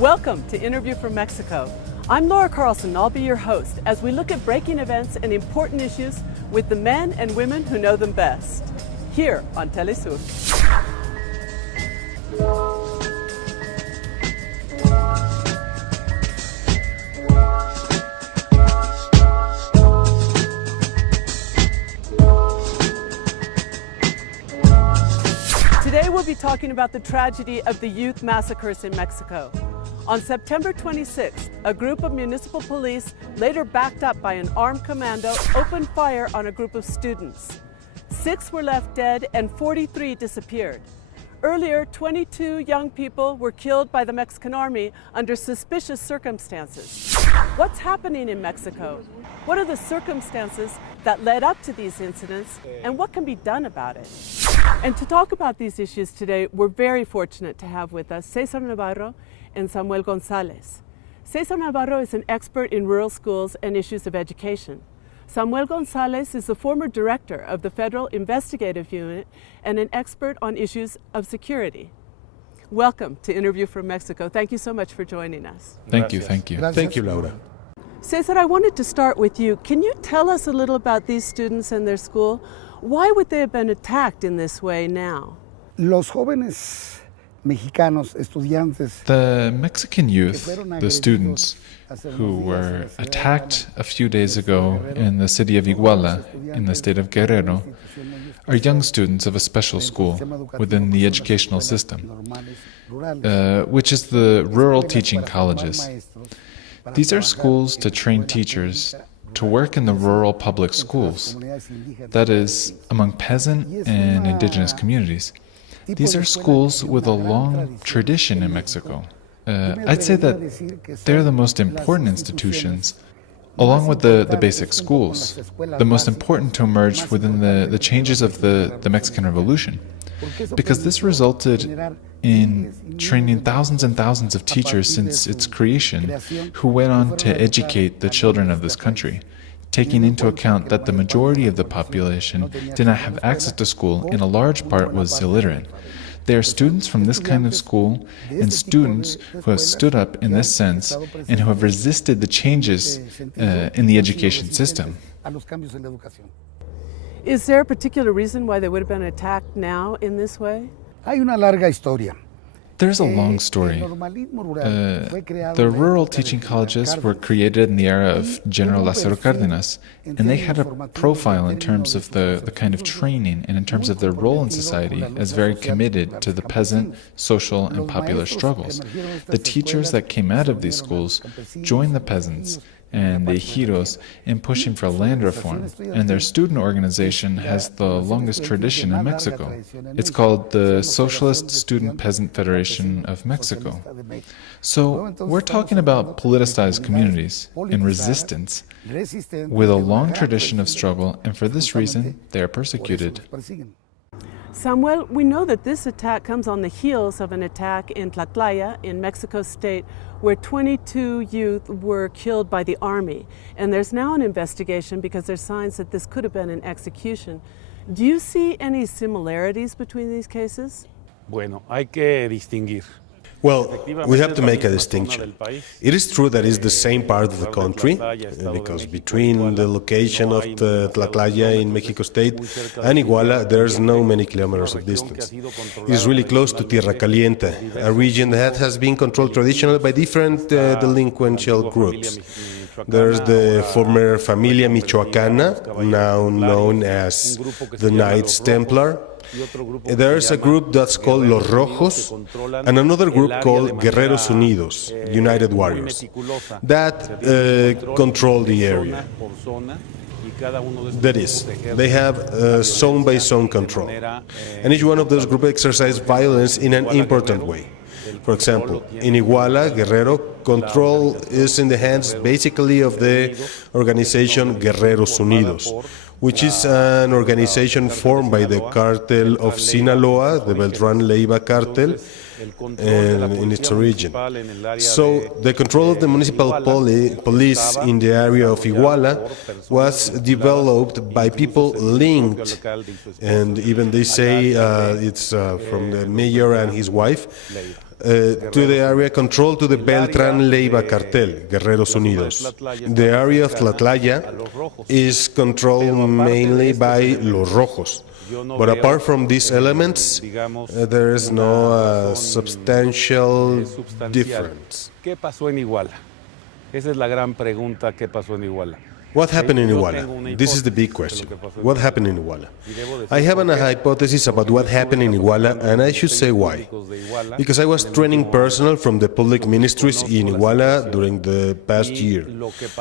Welcome to Interview from Mexico. I'm Laura Carlson, I'll be your host as we look at breaking events and important issues with the men and women who know them best, here on Telesur. Today we'll be talking about the tragedy of the youth massacres in Mexico. On September 26th, a group of municipal police, later backed up by an armed commando, opened fire on a group of students. 6 were left dead and 43 disappeared. Earlier, 22 young people were killed by the Mexican army under suspicious circumstances. What's happening in Mexico? What are the circumstances that led up to these incidents, and what can be done about it? And to talk about these issues today, we're very fortunate to have with us Cesar Navarro and Samuel Gonzalez. Cesar Navarro is an expert in rural schools and issues of education. Samuel Gonzalez is the former director of the Federal Investigative Unit and an expert on issues of security. Welcome to Interview from Mexico. Thank you so much for joining us. Thank you. Thank you, Laura. Cesar, I wanted to start with you. Can you tell us a little about these students and their school? Why would they have been attacked in this way now? Los jóvenes mexicanos, estudiantes, The Mexican youth, the students who were attacked a few days ago in the city of Iguala, in the state of Guerrero, are young students of a special school within the educational system, which is the rural teaching colleges. These are schools to train teachers to work in the rural public schools, that is, among peasant and indigenous communities. These are schools with a long tradition in Mexico. I'd say that they're the most important institutions, along with the basic schools, the most important to emerge within the changes of the Mexican Revolution, because this resulted in training thousands and thousands of teachers since its creation, who went on to educate the children of this country, taking into account that the majority of the population did not have access to school and a large part was illiterate. They are students from this kind of school and students who have stood up in this sense and who have resisted the changes in the education system. Is there a particular reason why they would have been attacked now in this way? Hay una larga historia. There's a long story. The rural teaching colleges were created in the era of General Lázaro Cárdenas, and they had a profile in terms of the kind of training and in terms of their role in society as very committed to the peasant, social, and popular struggles. The teachers that came out of these schools joined the peasants and the ejidos in pushing for land reform, and their student organization has the longest tradition in Mexico. It's called the Socialist Student Peasant Federation of Mexico. So we're talking about politicized communities in resistance with a long tradition of struggle, and for this reason they are persecuted. Samuel, we know that this attack comes on the heels of an attack in Tlatlaya in Mexico State where 22 youth were killed by the army. And there's now an investigation because there's signs that this could have been an execution. Do you see any similarities between these cases? Bueno, hay que distinguir. Well, we have to make a distinction. It is true that it's the same part of the country, because between the location of the Tlatlaya in Mexico State and Iguala, there's no many kilometers of distance. It's really close to Tierra Caliente, a region that has been controlled traditionally by different delinquential groups. There's the former Familia Michoacana, now known as the Knights Templar. There's a group that's called Los Rojos, and another group called Guerreros Unidos, United Warriors, that control the area. That is, they have zone-by-zone control, and each one of those groups exercise violence in an important way. For example, in Iguala, Guerrero, control is in the hands basically of the organization Guerreros Unidos, which is an organization formed by the cartel of Sinaloa, the Beltrán Leiva cartel, in its origin. So the control of the municipal police in the area of Iguala was developed by people linked, and even they say it's from the mayor and his wife, to the area controlled to the Beltrán Leiva cartel, Guerreros Unidos. The area of Tlatlaya is controlled mainly by Los Rojos. But apart from these elements, there is no substantial difference. ¿Qué pasó en Iguala? Esa es la gran pregunta, ¿qué pasó en Iguala? What happened in Iguala? This is the big question. What happened in Iguala? I have a hypothesis about what happened in Iguala, and I should say why. Because I was training personnel from the public ministries in Iguala during the past year,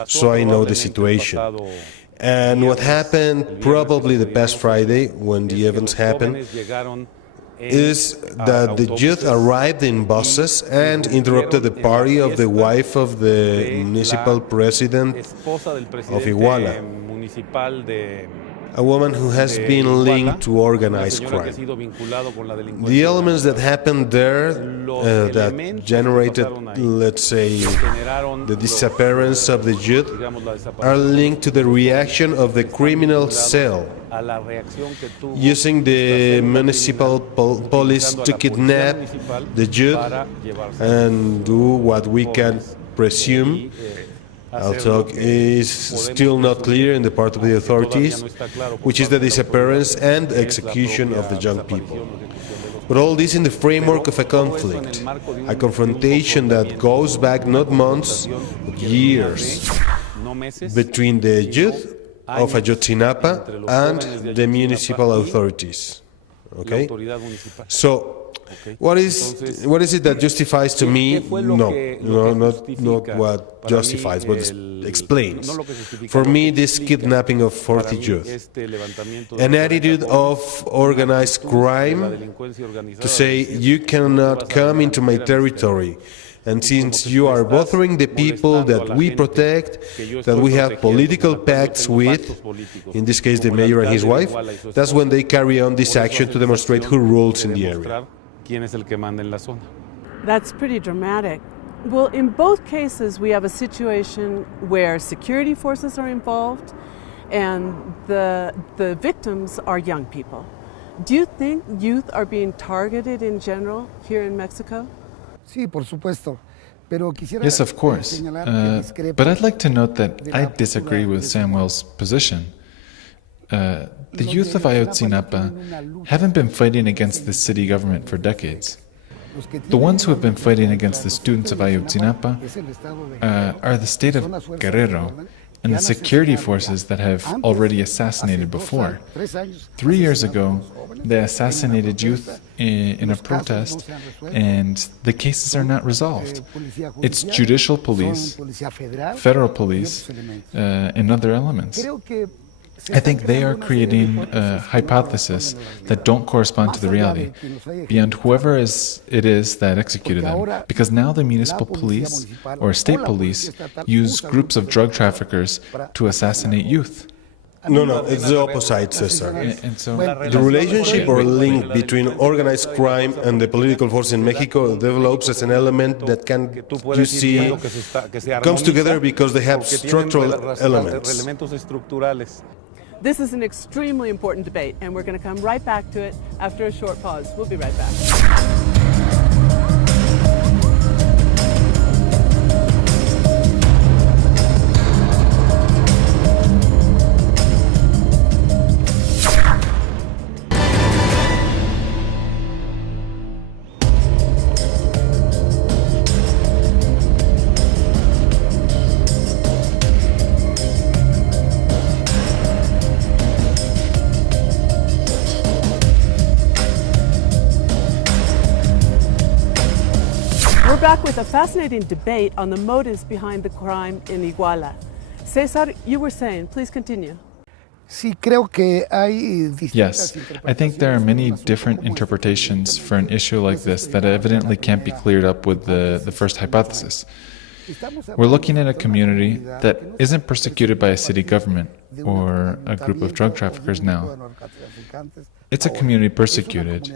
so I know the situation. And what happened probably the past Friday, when the events happened, is that the youth arrived in buses and interrupted the party of the wife of the municipal president of Iguala, a woman who has been linked to organized crime. The elements that happened there that generated, let's say, the disappearance of the youth are linked to the reaction of the criminal cell using the municipal police to kidnap the youth and do what we can presume, although is still not clear in the part of the authorities, which is the disappearance and execution of the young people. But all this in the framework of a conflict, a confrontation that goes back not months, but years, between the youth of Ayotzinapa and the municipal authorities. Okay? So, what is it that justifies to me? No, not what justifies, but explains. For me, this kidnapping of 40 youth, an attitude of organized crime to say, you cannot come into my territory. And since you are bothering the people that we protect, that we have political pacts with, in this case the mayor and his wife, that's when they carry on this action to demonstrate who rules in the area. That's pretty dramatic. Well, in both cases, we have a situation where security forces are involved and the victims are young people. Do you think youth are being targeted in general here in Mexico? Sí, por supuesto. Yes, of course. But I'd like to note that I disagree with Samuel's position. The youth of Ayotzinapa haven't been fighting against the city government for decades. The ones who have been fighting against the students of Ayotzinapa are the state of Guerrero and the security forces that have already assassinated before. 3 years ago, they assassinated youth in a protest, and the cases are not resolved. It's judicial police, federal police, and other elements. I think they are creating hypotheses that don't correspond to the reality beyond whoever it is that executed them. Because now the municipal police or state police use groups of drug traffickers to assassinate youth. No, it's the opposite, Cesar. The relationship or link between organized crime and the political force in Mexico develops as an element that you see comes together because they have structural elements. This is an extremely important debate, and we're going to come right back to it after a short pause. We'll be right back. We're back with a fascinating debate on the motives behind the crime in Iguala. Cesar, you were saying, please continue. Yes, I think there are many different interpretations for an issue like this that evidently can't be cleared up with the first hypothesis. We're looking at a community that isn't persecuted by a city government or a group of drug traffickers now. It's a community persecuted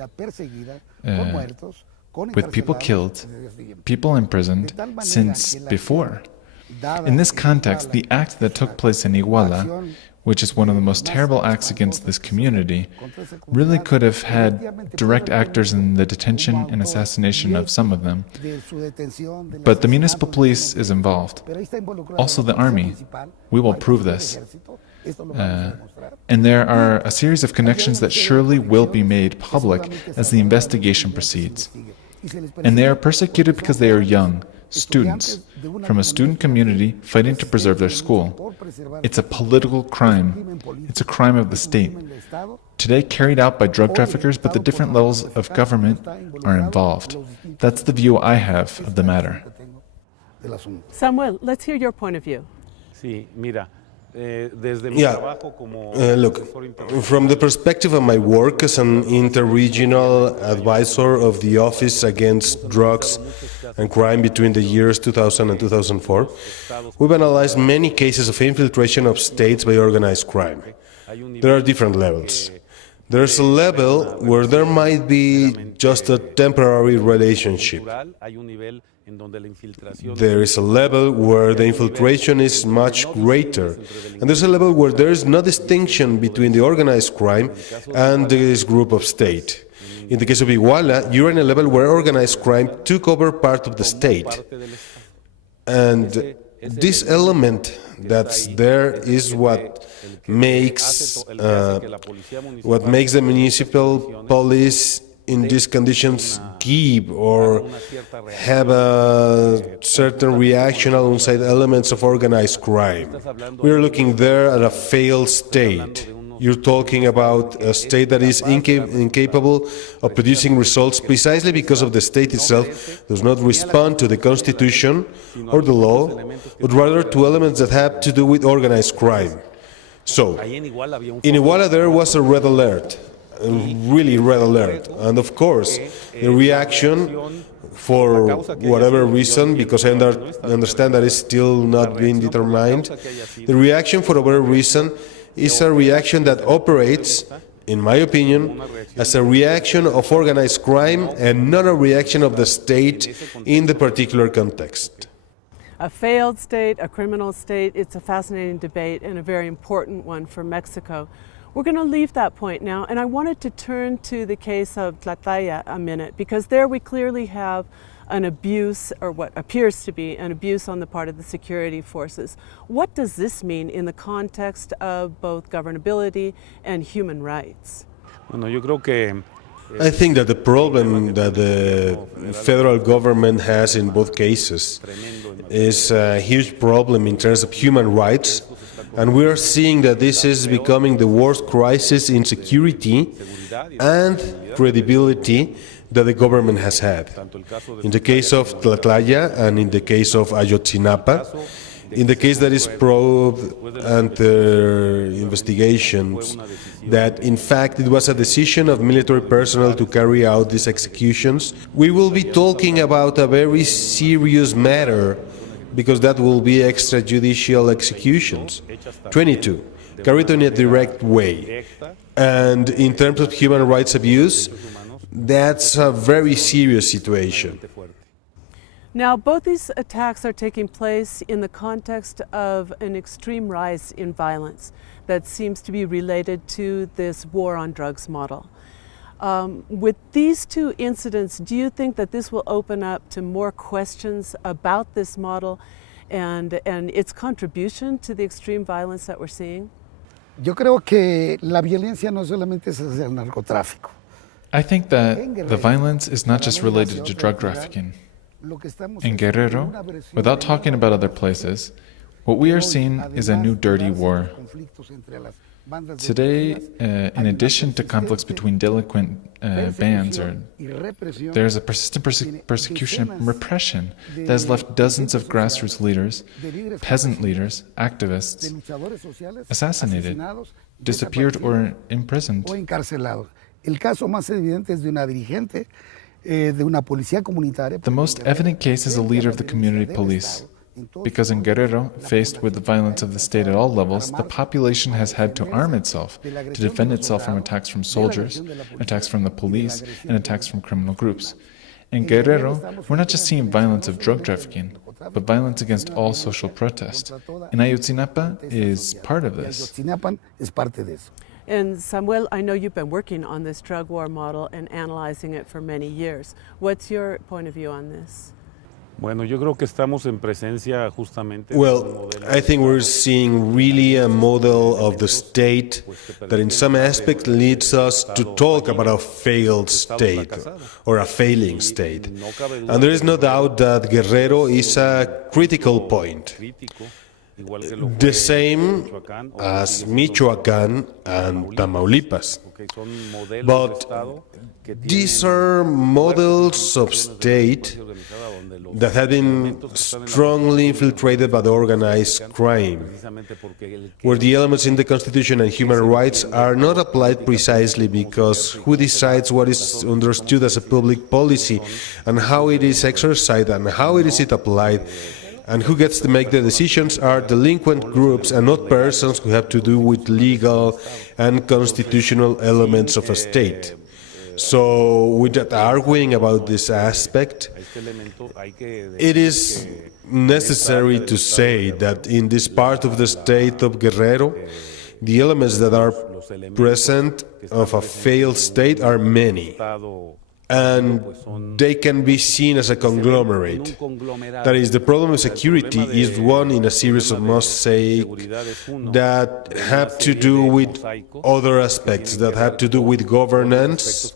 with people killed, people imprisoned since before. In this context, the act that took place in Iguala which is one of the most terrible acts against this community, really could have had direct actors in the detention and assassination of some of them. But the municipal police is involved. Also the army. We will prove this. And there are a series of connections that surely will be made public as the investigation proceeds. And they are persecuted because they are young, students, from a student community fighting to preserve their school. It's a political crime. It's a crime of the state. Today carried out by drug traffickers, but the different levels of government are involved. That's the view I have of the matter. Samuel, let's hear your point of view. Look, from the perspective of my work as an interregional advisor of the Office Against Drugs and Crime between the years 2000 and 2004, we've analyzed many cases of infiltration of states by organized crime. There are different levels. There's a level where there might be just a temporary relationship. There is a level where the infiltration is much greater, and there's a level where there is no distinction between the organized crime and this group of state. In the case of Iguala, you're in a level where organized crime took over part of the state. And this element that's there is what makes the municipal police in these conditions give or have a certain reaction alongside elements of organized crime. We're looking there at a failed state. You're talking about a state that is incapable of producing results precisely because of the state itself does not respond to the Constitution or the law, but rather to elements that have to do with organized crime. So, in Iguala there was a red alert. Really red alert, and of course the reaction, for whatever reason, because I understand that it's still not being determined, the reaction for whatever reason is a reaction that operates, in my opinion, as a reaction of organized crime and not a reaction of the state in the particular context. A failed state, a criminal state, it's a fascinating debate and a very important one for Mexico. We're going to leave that point now, and I wanted to turn to the case of Tlatlaya a minute, because there we clearly have an abuse, or what appears to be an abuse on the part of the security forces. What does this mean in the context of both governability and human rights? I think that the problem that the federal government has in both cases is a huge problem in terms of human rights. And we are seeing that this is becoming the worst crisis in security and credibility that the government has had. In the case of Tlatlaya and in the case of Ayotzinapa, in the case that is probed under investigations, that in fact it was a decision of military personnel to carry out these executions, we will be talking about a very serious matter, because that will be extrajudicial executions. 22, carried in a direct way. And in terms of human rights abuse, that's a very serious situation. Now, both these attacks are taking place in the context of an extreme rise in violence that seems to be related to this war on drugs model. With these two incidents, do you think that this will open up to more questions about this model and its contribution to the extreme violence that we're seeing? Yo creo que la violencia no solamente es hacia el narcotráfico. I think that the violence is not just related to drug trafficking. In Guerrero, without talking about other places, what we are seeing is a new dirty war. Today, in addition to conflicts between delinquent bands, there's a persistent persecution and repression that has left dozens of grassroots leaders, peasant leaders, activists assassinated, disappeared, or imprisoned. The most evident case is a leader of the community police. Because in Guerrero, faced with the violence of the state at all levels, the population has had to arm itself to defend itself from attacks from soldiers, attacks from the police, and attacks from criminal groups. In Guerrero, we're not just seeing violence of drug trafficking, but violence against all social protest. And Ayotzinapa is part of this. And Samuel, I know you've been working on this drug war model and analyzing it for many years. What's your point of view on this? Bueno, yo creo que estamos en presencia justamente. Well, I think we're seeing really a model of the state that in some aspect leads us to talk about a failed state or a failing state. And there is no doubt that Guerrero is a critical point. The same as Michoacán and Tamaulipas. But these are models of state that have been strongly infiltrated by the organized crime, where the elements in the Constitution and human rights are not applied precisely because who decides what is understood as a public policy and how it is exercised and how it is applied and who gets to make the decisions are delinquent groups and not persons who have to do with legal and constitutional elements of a state. So, with arguing about this aspect, it is necessary to say that in this part of the state of Guerrero, the elements that are present of a failed state are many. And they can be seen as a conglomerate. That is, the problem of security is one in a series of mosaic that have to do with other aspects, that have to do with governance,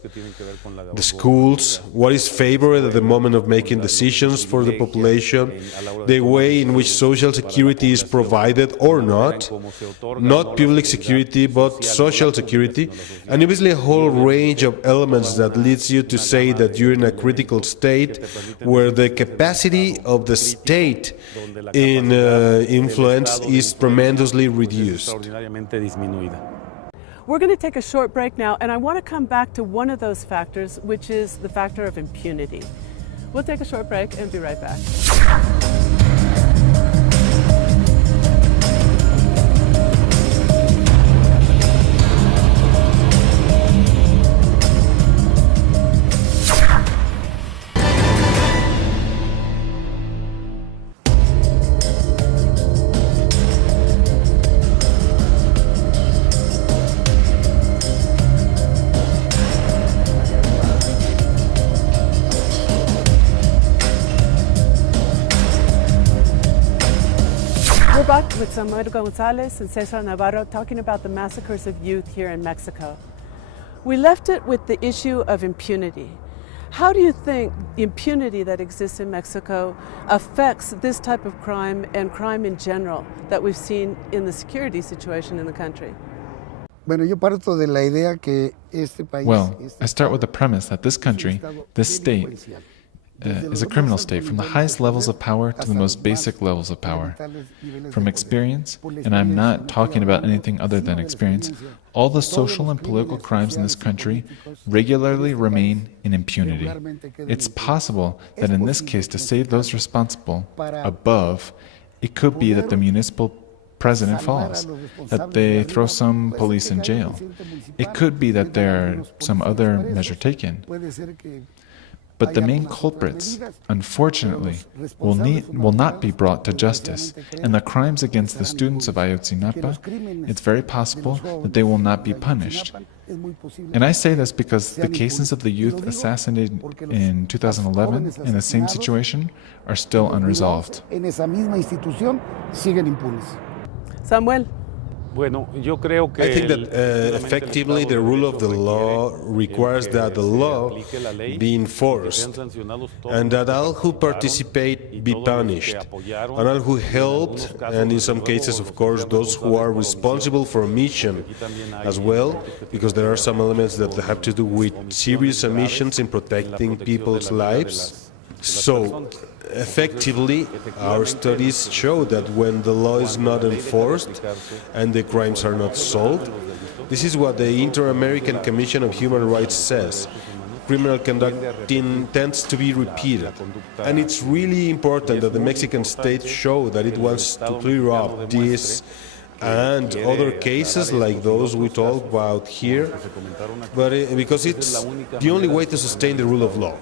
the schools, what is favored at the moment of making decisions for the population, the way in which social security is provided or not public security, but social security, and obviously a whole range of elements that leads you to say that you're in a critical state where the capacity of the state in influence is tremendously reduced. We're going to take a short break now, and I want to come back to one of those factors, which is the factor of impunity. We'll take a short break and be right back. We're back with Samuel Gonzalez and Cesar Navarro talking about the massacres of youth here in Mexico. We left it with the issue of impunity. How do you think the impunity that exists in Mexico affects this type of crime and crime in general that we've seen in the security situation in the country? Well, I start with the premise that this country, this state, is a criminal state from the highest levels of power to the most basic levels of power. From experience, and I'm not talking about anything other than experience, all the social and political crimes in this country regularly remain in impunity. It's possible that in this case, to save those responsible above, it could be that the municipal president falls, that they throw some police in jail. It could be that there are some other measure taken. But the main culprits, unfortunately, will not be brought to justice, and the crimes against the students of Ayotzinapa, it's very possible that they will not be punished. And I say this because the cases of the youth assassinated in 2011 in the same situation are still unresolved. Samuel. I think that effectively the rule of the law requires that the law be enforced and that all who participate be punished and all who helped, and in some cases, of course, those who are responsible for omission as well, because there are some elements that have to do with serious omissions in protecting people's lives. So, effectively, our studies show that when the law is not enforced and the crimes are not solved, this is what the Inter-American Commission of Human Rights says. Criminal conduct tends to be repeated. And it's really important that the Mexican state show that it wants to clear up this and other cases like those we talk about here, but because it's the only way to sustain the rule of law.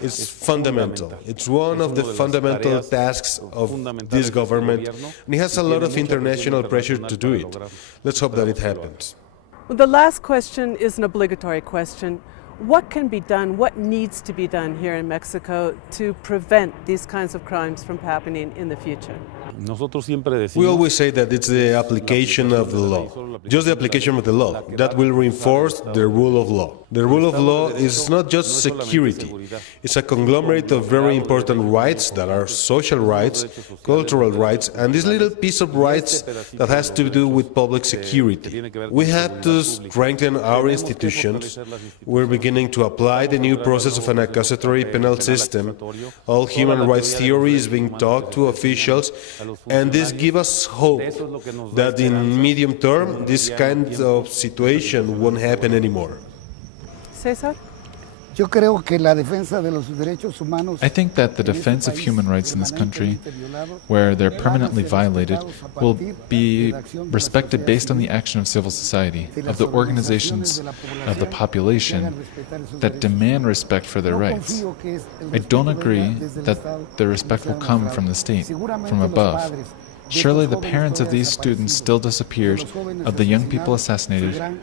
It's fundamental. It's one of the fundamental tasks of this government, and it has a lot of international pressure to do it. Let's hope that it happens. The last question is an obligatory question. What can be done, what needs to be done here in Mexico to prevent these kinds of crimes from happening in the future? We always say that it's the application of the law, just the application of the law, that will reinforce the rule of law. The rule of law is not just security, it's a conglomerate of very important rights that are social rights, cultural rights, and this little piece of rights that has to do with public security. We have to strengthen our institutions. We're beginning to apply the new process of an accusatory penal system. All human rights theory is being taught to officials, and this gives us hope that in medium term this kind of situation won't happen anymore. Cesar? Yo creo que la defensa de los derechos humanos. I think that the defense of human rights in this country, where they're permanently violated, will be respected based on the action of civil society, of the organizations of the population that demand respect for their rights. I don't agree that the respect will come from the state, from above. Surely the parents of these students still disappeared, of the young people assassinated,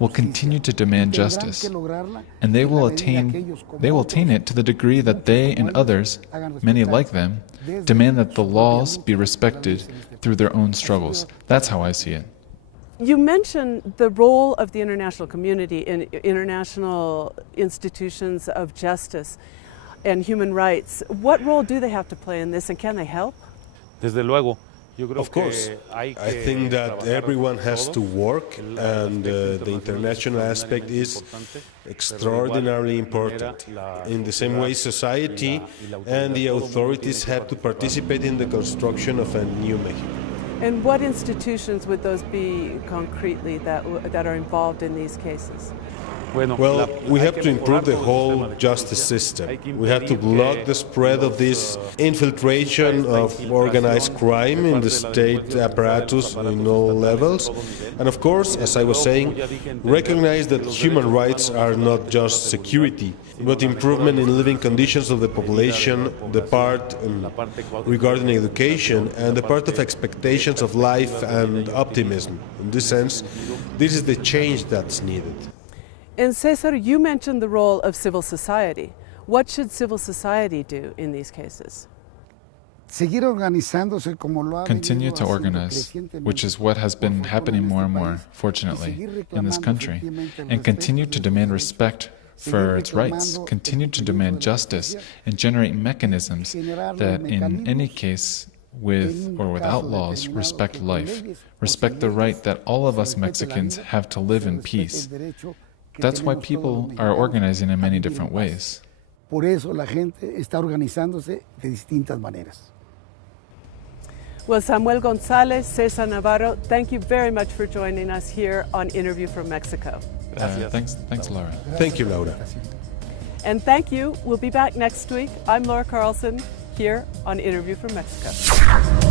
will continue to demand justice, and they will attain it to the degree that they and others, many like them, demand that the laws be respected through their own struggles. That's how I see it. You mentioned the role of the international community in international institutions of justice and human rights. What role do they have to play in this, and can they help? Desde luego. Of course, I think that everyone has to work, and the international aspect is extraordinarily important. In the same way, society and the authorities have to participate in the construction of a new Mexico. And what institutions would those be concretely that are involved in these cases? Well, we have to improve the whole justice system. We have to block the spread of this infiltration of organized crime in the state apparatus in all levels. And of course, as I was saying, recognize that human rights are not just security, but improvement in living conditions of the population, the part regarding education, and the part of expectations of life and optimism. In this sense, this is the change that's needed. And Cesar, you mentioned the role of civil society. What should civil society do in these cases? Continue to organize, which is what has been happening more and more, fortunately, in this country, and continue to demand respect for its rights, continue to demand justice, and generate mechanisms that, in any case, with or without laws, respect life, respect the right that all of us Mexicans have to live in peace. That's why people are organizing in many different ways. Por eso la gente está organizándose de distintas maneras. Well, Samuel Gonzalez, Cesar Navarro, thank you very much for joining us here on Interview from Mexico. Thanks, Laura. Thank you, Laura. And thank you. We'll be back next week. I'm Laura Carlson here on Interview from Mexico.